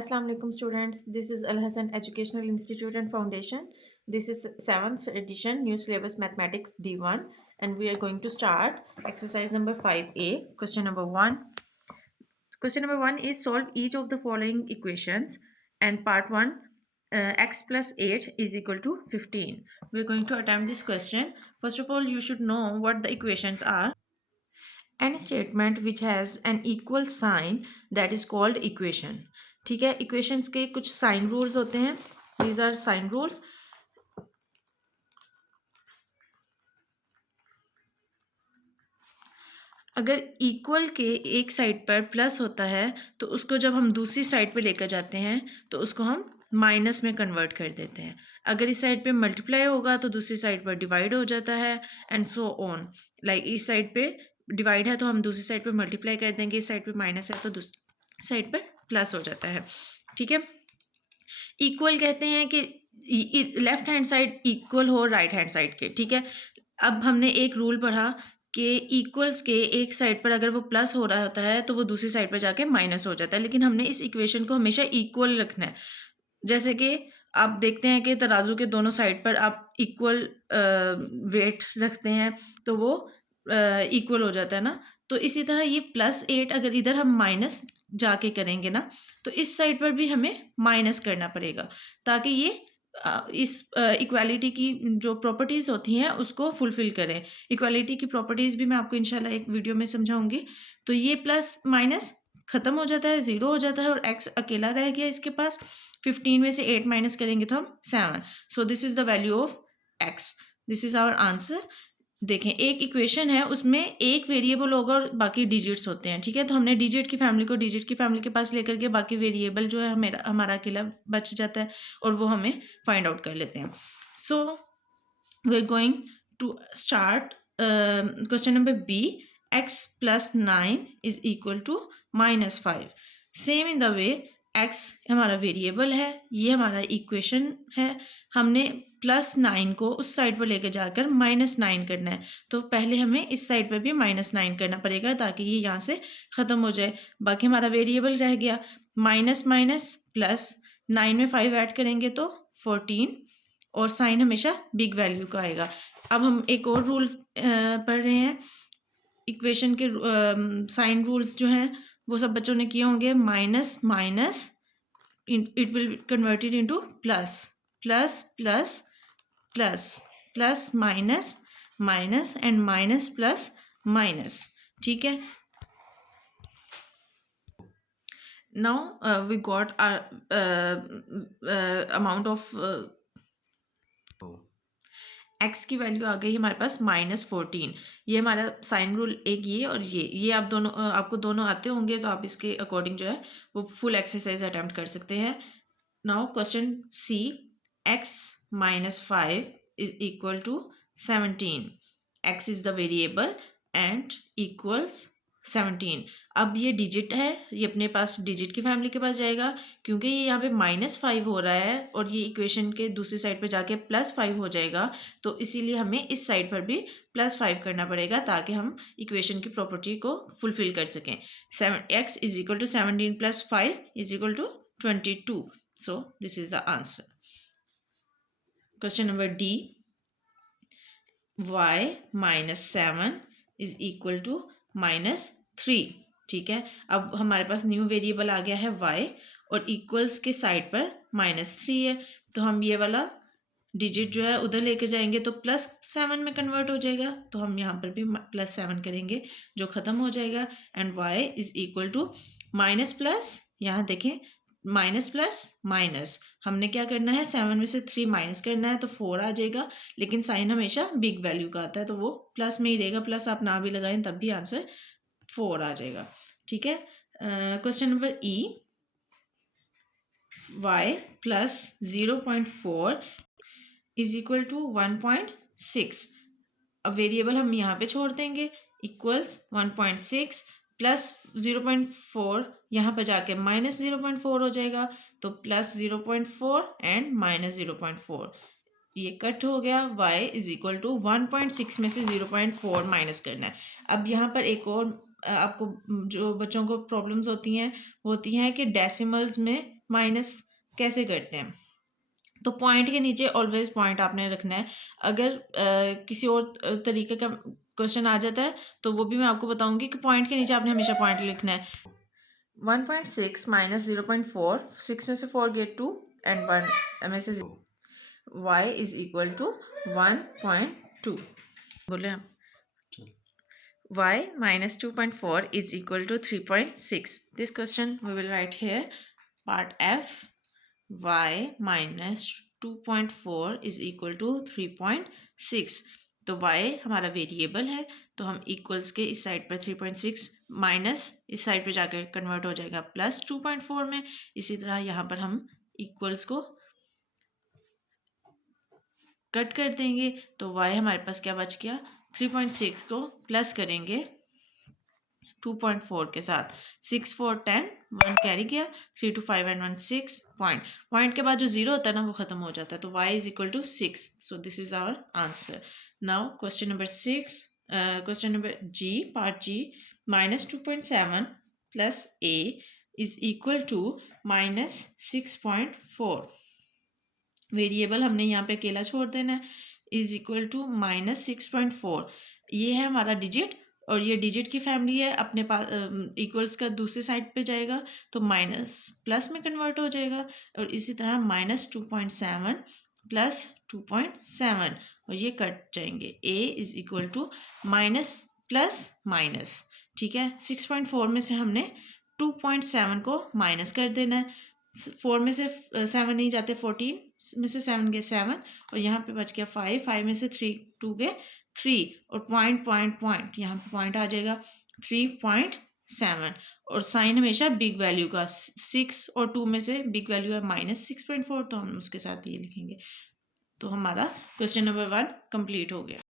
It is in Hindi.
Assalamu alaikum students, this is Al Hassan Educational Institute and Foundation. This is 7th edition New Syllabus Mathematics D1 and we are going to start exercise number 5A. Question number 1. Question number 1 is solve each of the following equations and part 1 x plus 8 is equal to 15. We are going to attempt this question. First of all, you should know what the equations are. Any statement which has an equal sign that is called equation. ठीक है, इक्वेशंस के कुछ साइन रूल्स होते हैं. These are sign rules. अगर इक्वल के एक साइड पर प्लस होता है तो उसको जब हम दूसरी साइड पे लेकर जाते हैं तो उसको हम माइनस में कन्वर्ट कर देते हैं. अगर इस साइड पे मल्टीप्लाई होगा तो दूसरी साइड पर डिवाइड हो जाता है एंड सो ऑन. लाइक इस साइड पे डिवाइड है तो हम दूसरी साइड पे मल्टीप्लाई कर देंगे, इस साइड पे माइनस है तो दूसरी साइड पर प्लस हो जाता है. ठीक है, इक्वल कहते हैं कि लेफ्ट हैंड साइड इक्वल हो राइट हैंड साइड के. ठीक है, अब हमने एक रूल पढ़ा कि इक्वल्स के एक साइड पर अगर वो प्लस हो रहा होता है तो वो दूसरी साइड पर जाके माइनस हो जाता है, लेकिन हमने इस इक्वेशन को हमेशा इक्वल रखना है. जैसे कि आप देखते हैं कि तराजू के दोनों साइड पर आप इक्वल वेट रखते हैं तो वो इक्वल हो जाता है ना. तो इसी तरह ये +8 अगर इधर हम माइनस जाके करेंगे ना तो इस साइड पर भी हमें माइनस करना पड़ेगा ताकि ये इस इक्वालिटी की जो प्रॉपर्टीज़ होती हैं उसको फुलफ़िल करें. इक्वालिटी की प्रॉपर्टीज़ भी मैं आपको इंशाल्लाह एक वीडियो में समझाऊंगी. तो ये प्लस माइनस ख़त्म हो जाता है, 0 हो जाता है और x अकेला रह गया इसके पास. 15 में से 8 माइनस करेंगे तो हम 7. So this is the value of x. This is our answer. देखें, एक इक्वेशन है उसमें एक वेरिएबल होगा और बाकी डिजिट्स होते हैं. ठीक है, तो हमने डिजिट की फैमिली के पास लेकर के बाकी वेरिएबल जो है हमारा अकेला बच जाता है और वो हमें फाइंड आउट कर लेते हैं. So we are going to start question number B. x + 9 is equal to -5. Same in the way x हमारा वेरिएबल है, ये हमारा इक्वेशन है. हमने +9 को उस साइड पर लेकर जाकर -9 करना है तो पहले हमें इस साइड पर भी -9 करना पड़ेगा ताकि ये यहाँ से ख़त्म हो जाए. बाकी हमारा वेरिएबल रह गया. माइनस माइनस प्लस 9 में 5 ऐड करेंगे तो 14 और साइन हमेशा बिग वैल्यू का आएगा. अब हम एक और रूल पढ़ रहे हैं. इक्वेशन के साइन रूल्स जो हैं वो सब बच्चों ने किए होंगे. Minus minus it will converted into plus, plus plus plus, plus minus minus and minus plus minus. ठीक है, now we got amount of x की वैल्यू आ गई हमारे पास -14. ये हमारा साइन रूल एक ये और ये आप दोनों आपको दोनों आते होंगे तो आप इसके अकॉर्डिंग जो है वो फुल एक्सरसाइज अटैम्प्ट कर सकते हैं. Now question C. x -5 is equal to 17. x is the variable and equals 17. अब ये डिजिट है, ये अपने पास डिजिट की फैमिली के पास जाएगा क्योंकि ये यहाँ पे -5 हो रहा है और ये इक्वेशन के दूसरी साइड पे जाके +5 हो जाएगा. तो इसीलिए हमें इस साइड पर भी +5 करना पड़ेगा ताकि हम इक्वेशन की प्रॉपर्टी को फुलफिल कर सकें. x is equal to 17 + 5 is equal to 22. So this is the answer. Question number D. y -7 is equal to -3. ठीक है, अब हमारे पास न्यू वेरिएबल आ गया है y और इक्वल्स के साइड पर -3 है तो हम ये वाला डिजिट जो है उधर लेके जाएंगे तो +7 में कन्वर्ट हो जाएगा. तो हम यहाँ पर भी +7 करेंगे जो ख़त्म हो जाएगा and y is equal to minus plus. यहाँ देखें माइनस प्लस माइनस, हमने क्या करना है 7 में से 3 माइनस करना है तो 4 आ जाएगा, लेकिन साइन हमेशा बिग वैल्यू का आता है तो वो प्लस में ही रहेगा. प्लस आप ना भी लगाएं तब भी आंसर 4 आ जाएगा. ठीक है, question number E. y + 0.4 is equal to 1.6. अब वेरिएबल हम यहाँ पे छोड़ देंगे. इक्वल्स 1.6 प्लस 0.4 यहाँ पर जाके -0.4 हो जाएगा तो +0.4 एंड -0.4 ये कट हो गया. y इज इक्वल टू 1.6 में से 0.4 माइनस करना है. अब यहाँ पर एक और आपको जो बच्चों को प्रॉब्लम्स होती हैं कि डेसिमल्स में माइनस कैसे करते हैं, तो पॉइंट के नीचे ऑलवेज पॉइंट आपने रखना है। अगर किसी और तरीके का क्वेश्चन आ जाता है तो वो भी मैं आपको बताऊंगी कि पॉइंट के नीचे आपने हमेशा पॉइंट लिखना है। 1.6 माइनस 0.4, 6 में से 4 गेट 2 एंड 1 में से 0, y इज इक्वल टू 1.2। बोले आप y minus 2.4 is equal to 3.6. This question we will write here. Part F, y minus 2.4 is equal to 3.6. तो y हमारा वेरिएबल है, तो हम इक्वल्स के इस साइड पर 3.6 माइनस इस साइड पर जाकर कन्वर्ट हो जाएगा प्लस 2.4 में। इसी तरह यहाँ पर हम इक्वल्स को कट कर देंगे, तो y हमारे पास क्या बच गया, 3.6 को प्लस करेंगे 2.4 के साथ, 6 4 10, 1 कैरी गया, 3 2 5 एंड 1 6, पॉइंट के बाद जो जीरो होता है ना वो खत्म हो जाता है, तो y is equal to 6। So this is our answer. Now question number 6, question number G, part G, minus 2.7 plus a is equal to minus 6.4। Variable हमने यहाँ पे अकेला छोड़ देना है, इज इक्वल टू माइनस 6.4। ये है हमारा डिजिट और ये डिजिट की फैमिली है, अपने पास इक्वल्स का दूसरे साइड पे जाएगा तो माइनस प्लस में कन्वर्ट हो जाएगा, और इसी तरह माइनस 2.7 प्लस 2.7 और ये कट जाएंगे। a is equal to minus plus minus, ठीक है। 6.4 में से हमने 2.7 को माइनस कर देना है, 4 में से 7 नहीं जाते, 14 में से 7 गए 7 और यहाँ पे बच गया 5, 5 में से 3 2 गए 3 और पॉइंट यहाँ पे पॉइंट आ जाएगा 3.7 और साइन हमेशा बिग वैल्यू का, 6 और 2 में से बिग वैल्यू है माइनस 6.4, तो हम उसके साथ ये लिखेंगे। तो हमारा क्वेश्चन नंबर 1 कंप्लीट हो गया।